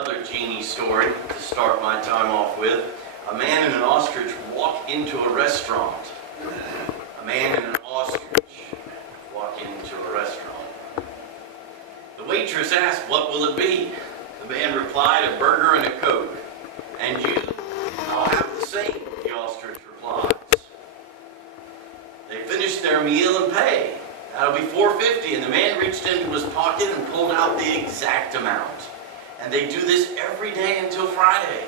Another genie story to start my time off with. A man and an ostrich walk into a restaurant. A man and an ostrich walk into a restaurant. The waitress asked, "What will it be?" The man replied, "A burger and a Coke." "And you?" "I'll have the same," the ostrich replies. They finished their meal and pay. "That'll be $4.50, and the man reached into his pocket and pulled out the exact amount. "And they do this every day until Friday."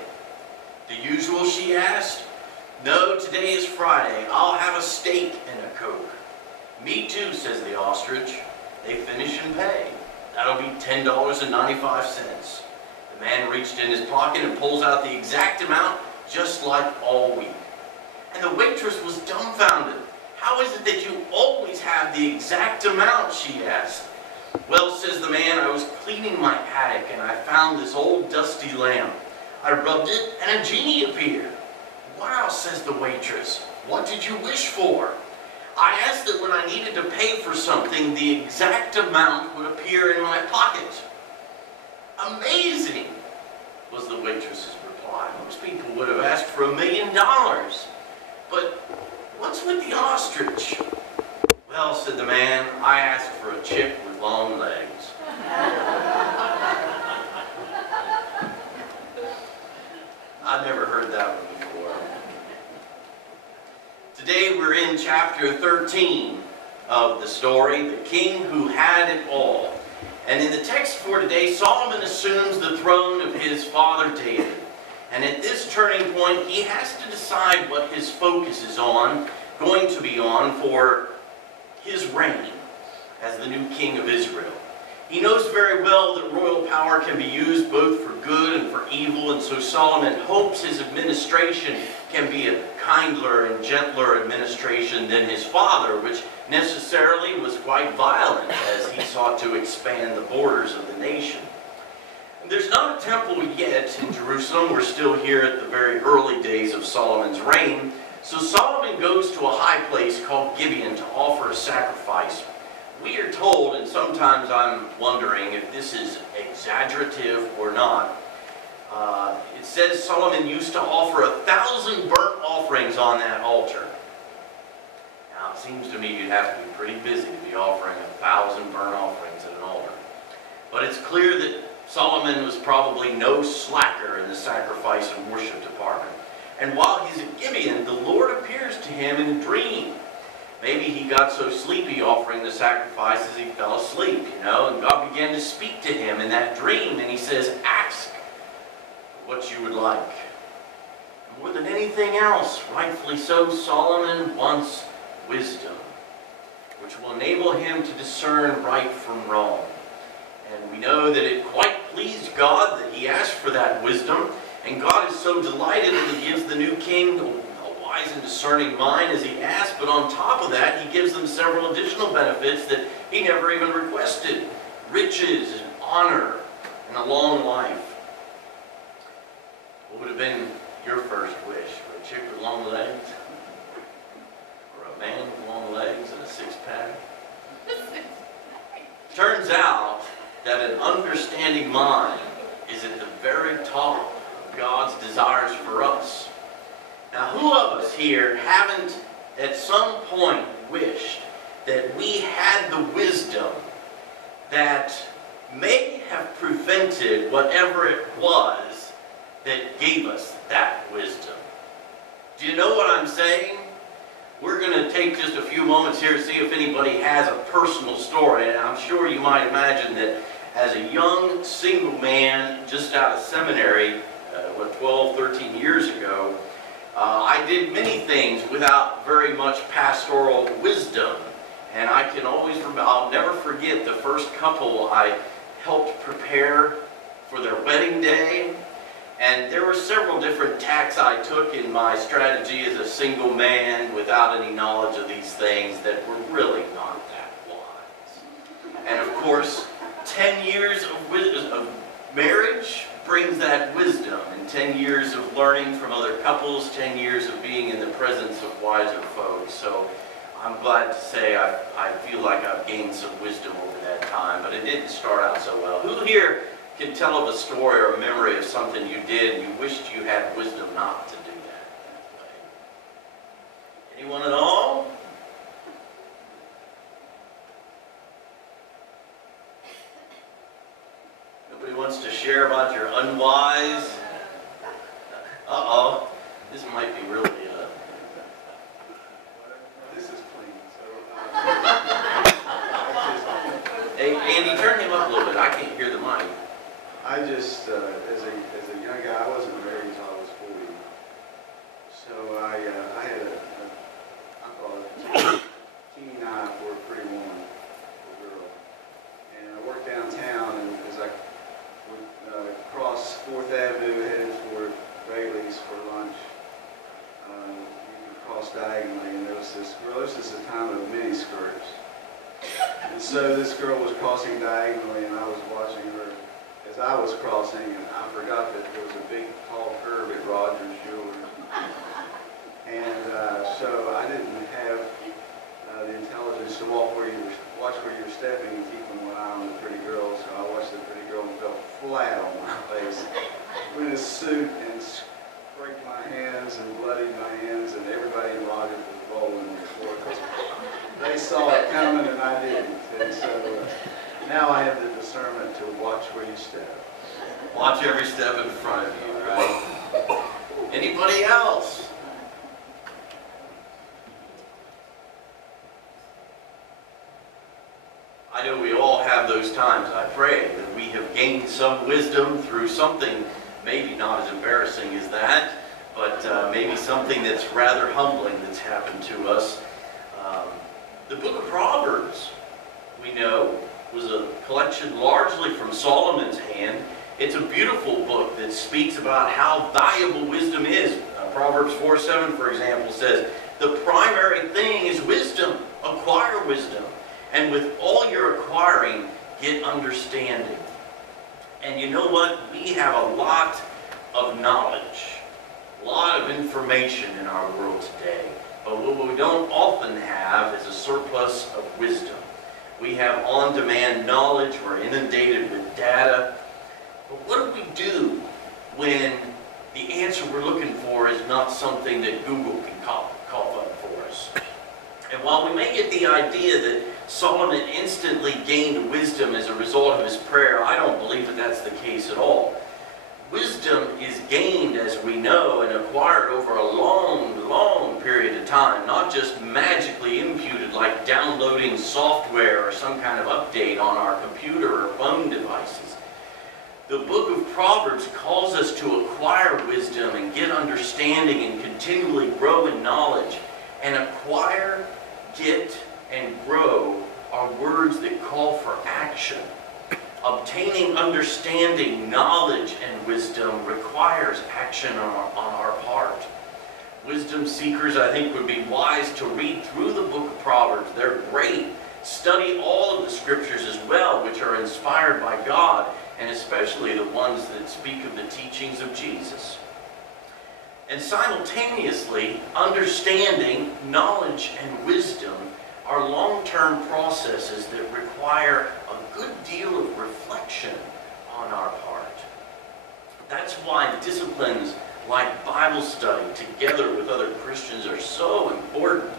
"The usual?" she asked. "No, today is Friday. I'll have a steak and a Coke." "Me too," says the ostrich. They finish and pay. "That'll be $10.95. The man reached in his pocket and pulls out the exact amount, just like all week. And the waitress was dumbfounded. "How is it that you always have the exact amount?" she asked. "Well," says the man, "I was cleaning my attic and I found this old dusty lamp. I rubbed it and a genie appeared." "Wow," says the waitress. "What did you wish for?" "I asked that when I needed to pay for something, the exact amount would appear in my pocket." "Amazing," was the waitress's reply. "Most people would have asked for $1 million. But what's with the ostrich?" "Well," said the man, "I asked for a chick with long legs." I've never heard that one before. Today we're in chapter 13 of the story, The King Who Had It All. And in the text for today, Solomon assumes the throne of his father David. And at this turning point, he has to decide what his focus is going to be on for his reign as the new king of Israel. He knows very well that royal power can be used both for good and for evil, and so Solomon hopes his administration can be a kinder and gentler administration than his father, which necessarily was quite violent as he sought to expand the borders of the nation. There's not a temple yet in Jerusalem. We're still here at the very early days of Solomon's reign. So Solomon goes to a high place called Gibeon to offer a sacrifice. We are told, and sometimes I'm wondering if this is exaggerative or not, it says Solomon used to offer 1,000 burnt offerings on that altar. Now it seems to me you'd have to be pretty busy to be offering 1,000 burnt offerings at an altar. But it's clear that Solomon was probably no slacker in the sacrifice and worship department. And while he's at Gibeon, the Lord appears to him in a dream. Maybe he got so sleepy offering the sacrifices he fell asleep, and God began to speak to him in that dream, and he says, "Ask what you would like." More than anything else, rightfully so, Solomon wants wisdom, which will enable him to discern right from wrong. And we know that it quite pleased God that he asked for that wisdom. And God is so delighted that he gives the new king a wise and discerning mind as he asked. But on top of that, he gives them several additional benefits that he never even requested. Riches and honor and a long life. What would have been your first wish? For a chick with long legs? Or a man with long legs and a six-pack? Turns out that an understanding mind is at the very top of God's desires for us. Now, who of us here haven't at some point wished that we had the wisdom that may have prevented whatever it was that gave us that wisdom? Do you know what I'm saying? We're going to take just a few moments here to see if anybody has a personal story. And I'm sure you might imagine that as a young single man just out of seminary, 12, 13 years ago, I did many things without very much pastoral wisdom. And I'll never forget the first couple I helped prepare for their wedding day. And there were several different tacks I took in my strategy as a single man without any knowledge of these things that were really not that wise. And of course, 10 years of marriage brings that wisdom, and 10 years of learning from other couples, 10 years of being in the presence of wiser folks. So I'm glad to say I feel like I've gained some wisdom over that time, but it didn't start out so well. Who here can tell of a story or a memory of something you did and you wished you had wisdom not to do that? Anyone at all? Nobody wants to share about your unwise? Uh-oh. This might be really... This is clean, so... Hey, Andy, turn him up a little bit. I can't hear the mic. I just, as a young guy, I wasn't married until I was 40. So I had I thought a teeny eye for a pretty woman, for a girl. And I worked downtown, and as I would cross 4th Avenue headed for Bailey's for lunch, you could cross diagonally, and there was this girl. This is the time of mini skirts. And so this girl was crossing diagonally, and I was watching her as I was crossing, and I forgot that there was a big, tall curb at Rogers Jewelers. And so I didn't have the intelligence to watch where you're stepping and keep an eye on the pretty girl. So I watched the pretty girl and fell flat on my face, went in a suit and scraped my hands and bloodied my hands, and everybody in Rogers was rolling on the floor because they saw it coming and I didn't. And so now I have the discernment to watch where you step. Watch every step in front of you, right? Anybody else? I know we all have those times, I pray, that we have gained some wisdom through something maybe not as embarrassing as that, but maybe something that's rather humbling that's happened to us. The book of Proverbs, we know, was a collection largely from Solomon's hand. It's a beautiful book that speaks about how valuable wisdom is. Proverbs 4:7, for example, says, "The primary thing is wisdom. Acquire wisdom. And with all your acquiring, get understanding." And you know what? We have a lot of knowledge, a lot of information in our world today. But what we don't often have is a surplus of wisdom. We have on-demand knowledge. We're inundated with data. But what do we do when the answer we're looking for is not something that Google can cough up for us? And while we may get the idea that Solomon instantly gained wisdom as a result of his prayer, I don't believe that that's the case at all. Wisdom is gained, as we know, and acquired over a long, long period of time, not just magically imputed like downloading software or some kind of update on our computer or phone devices. The book of Proverbs calls us to acquire wisdom and get understanding and continually grow in knowledge. And acquire, get, and grow are words that call for action. Obtaining understanding, knowledge, and wisdom requires action on our part. Wisdom seekers, I think, would be wise to read through the book of Proverbs. They're great. Study all of the scriptures as well, which are inspired by God, and especially the ones that speak of the teachings of Jesus. And simultaneously, understanding, knowledge, and wisdom are long-term processes that require a good deal of reflection on our part. That's why disciplines like Bible study together with other Christians are so important.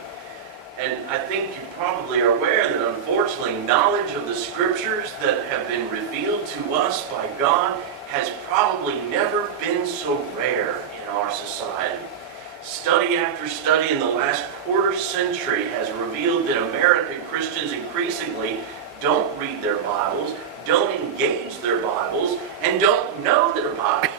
And I think you probably are aware that unfortunately knowledge of the scriptures that have been revealed to us by God has probably never been so rare in our society. Study after study in the last quarter century has revealed that American Christians increasingly don't read their Bibles, don't engage their Bibles, and don't know their Bibles.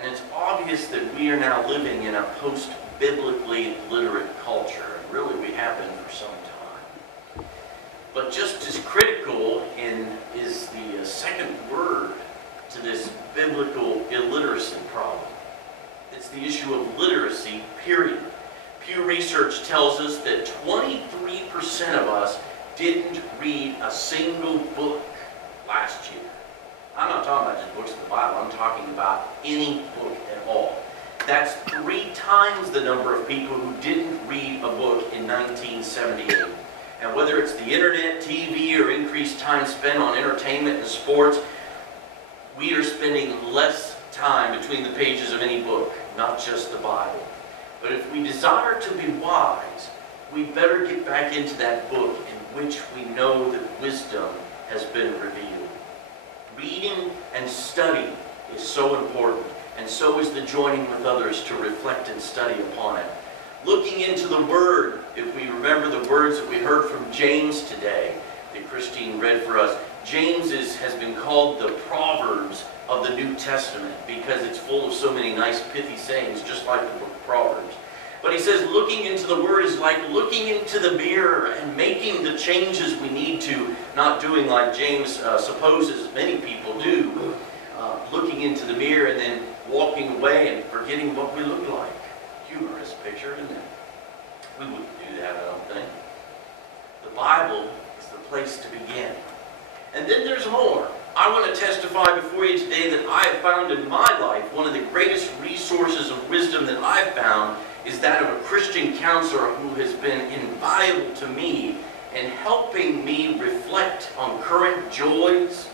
And it's obvious that we are now living in a post-biblically literate culture, and really we have been for some time. But just as critical is the second word to this biblical illiteracy problem. It's the issue of literacy, period. Pew Research tells us that 23% of us didn't read a single book last year. I'm not talking about just books of the Bible. I'm talking about any book at all. That's 3 times the number of people who didn't read a book in 1978. And whether it's the internet, TV, or increased time spent on entertainment and sports, we are spending less time between the pages of any book, not just the Bible. But if we desire to be wise, we better get back into that book in which we know that wisdom has been revealed. Reading and study is so important, and so is the joining with others to reflect and study upon it. Looking into the Word, if we remember the words that we heard from James today, that Christine read for us, James has been called the Proverbs of the New Testament because it's full of so many nice pithy sayings, just like the book of Proverbs. But he says looking into the Word is like looking into the mirror and making the changes we need to, not doing like James supposes many people do, looking into the mirror and then walking away and forgetting what we look like. Humorous picture, isn't it? We wouldn't do that, I don't think. The Bible is the place to begin. And then there's more. I want to testify before you today that I have found in my life one of the greatest resources of wisdom that I've found is that of a Christian counselor who has been invaluable to me in helping me reflect on current joys,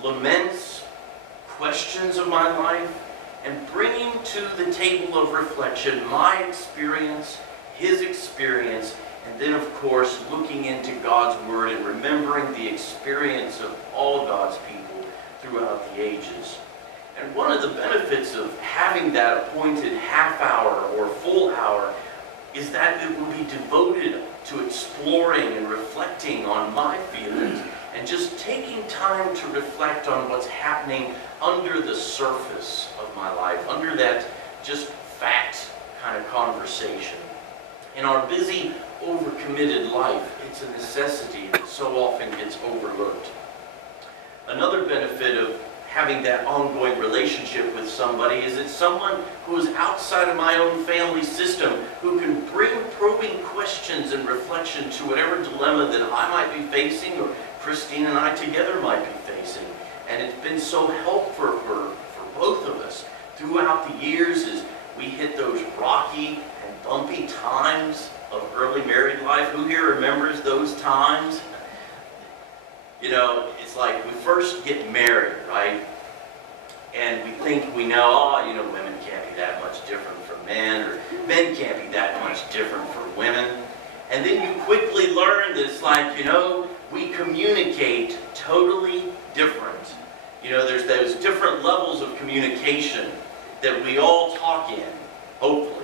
laments, questions of my life, and bringing to the table of reflection my experience, his experience, and then of course looking into God's Word and remembering the experience of all God's people throughout the ages. And one of the benefits of having that appointed half hour or full hour is that it will be devoted to exploring and reflecting on my feelings and just taking time to reflect on what's happening under the surface of my life, under that just fact kind of conversation. In our busy, overcommitted life, it's a necessity that so often gets overlooked. Another benefit of having that ongoing relationship with somebody is it's someone who is outside of my own family system who can bring probing questions and reflection to whatever dilemma that I might be facing or Christine and I together might be facing. And it's been so helpful for both of us throughout the years as we hit those rocky and bumpy times of early married life. Who here remembers those times? You know, it's like we first get married, right? And we think we know, oh, you know, women can't be that much different from men, or men can't be that much different from women. And then you quickly learn that it's like, you know, we communicate totally different. You know, there's those different levels of communication that we all talk in, hopefully.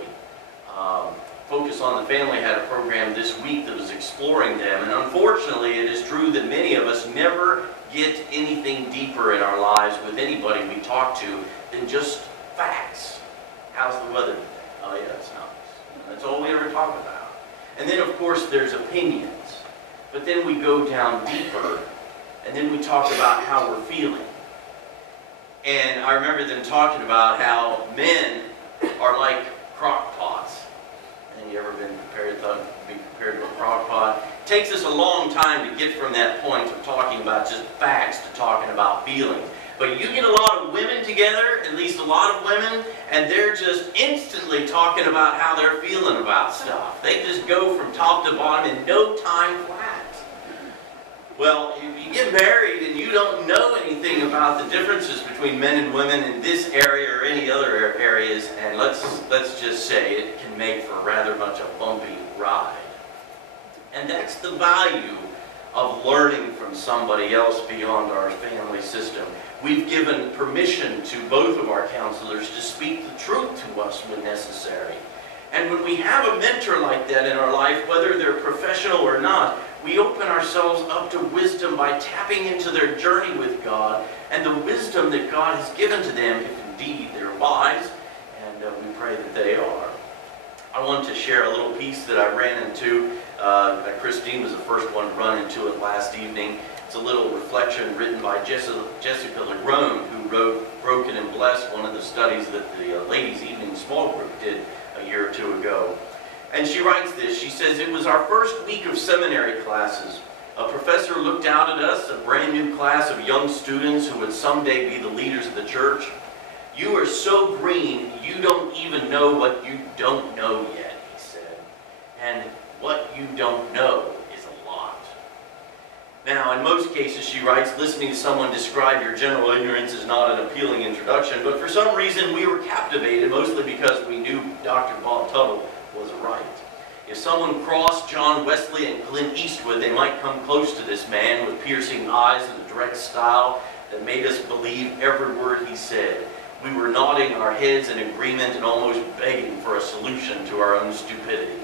Focus on the Family had a program this week that was exploring them, and unfortunately it is true that many of us never get anything deeper in our lives with anybody we talk to than just facts. How's the weather today? Oh yeah, it's nice. That's all we ever talk about. And then of course there's opinions, but then we go down deeper, and then we talk about how we're feeling. And I remember them talking about how men are like crock pots. And you ever been compared to a crock pot? It takes us a long time to get from that point of talking about just facts to talking about feelings. But you get a lot of women together, at least a lot of women, and they're just instantly talking about how they're feeling about stuff. They just go from top to bottom in no time flat. Well, if you get married and you don't know anything about the differences between men and women in this area or any other areas, and let's just say it can make for rather much a bumpy ride. And that's the value of learning from somebody else beyond our family system. We've given permission to both of our counselors to speak the truth to us when necessary. And when we have a mentor like that in our life, whether they're professional or not, we open ourselves up to wisdom by tapping into their journey with God and the wisdom that God has given to them, if indeed they're wise, and we pray that they are. I want to share a little piece that I ran into. Christine was the first one to run into it last evening. It's a little reflection written by Jessica Legrone, who wrote Broken and Blessed, one of the studies that the Ladies' Evening Small Group did a year or two ago. And she writes this. She says, "It was our first week of seminary classes. A professor looked out at us, a brand new class of young students who would someday be the leaders of the church. 'You are so green, you don't even know what you don't know yet,' he said. 'And what you don't know is a lot.' Now, in most cases, she writes, listening to someone describe your general ignorance is not an appealing introduction, but for some reason we were captivated, mostly because we knew Dr. Bob Tuttle was right. If someone crossed John Wesley and Clint Eastwood, they might come close to this man with piercing eyes and a direct style that made us believe every word he said. We were nodding our heads in agreement and almost begging for a solution to our own stupidity.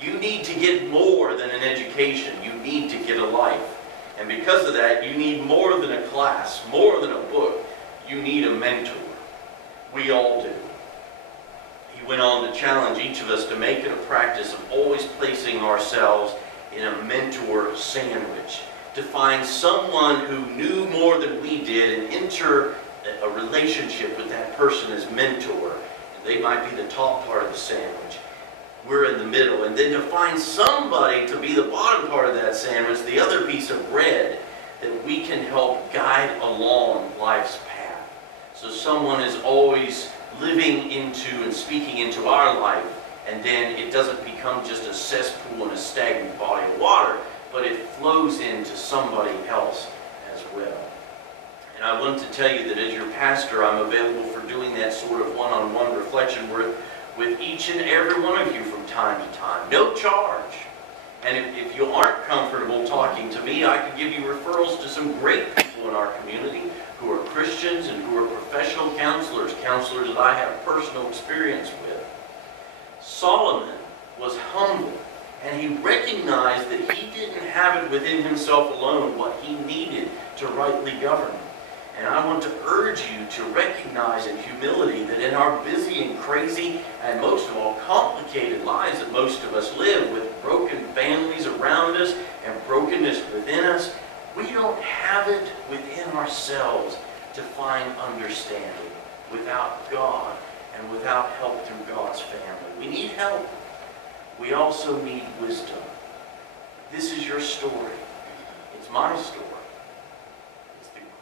You need to get more than an education. You need to get a life. And because of that, you need more than a class, more than a book. You need a mentor. We all do. He went on to challenge each of us to make it a practice of always placing ourselves in a mentor sandwich, to find someone who knew more than we did and enter a relationship with that person as mentor. They might be the top part of the sandwich. We're in the middle. And then to find somebody to be the bottom part of that sandwich, the other piece of bread, that we can help guide along life's path. So someone is always living into and speaking into our life, and then it doesn't become just a cesspool and a stagnant body of water, but it flows into somebody else as well. And I want to tell you that as your pastor, I'm available for doing that sort of one-on-one reflection with each and every one of you from time to time. No charge. And if you aren't comfortable talking to me, I can give you referrals to some great people in our community who are Christians and who are professional counselors, counselors that I have personal experience with. Solomon was humble, and he recognized that he didn't have it within himself alone what he needed to rightly govern. And I want to urge you to recognize in humility that in our busy and crazy and most of all complicated lives that most of us live, with broken families around us and brokenness within us, we don't have it within ourselves to find understanding without God and without help through God's family. We need help. We also need wisdom. This is your story. It's my story.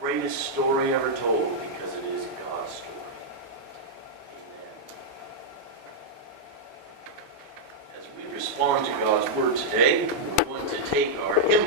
Greatest story ever told because it is God's story. Amen. As we respond to God's word today, we're going to take our hymn.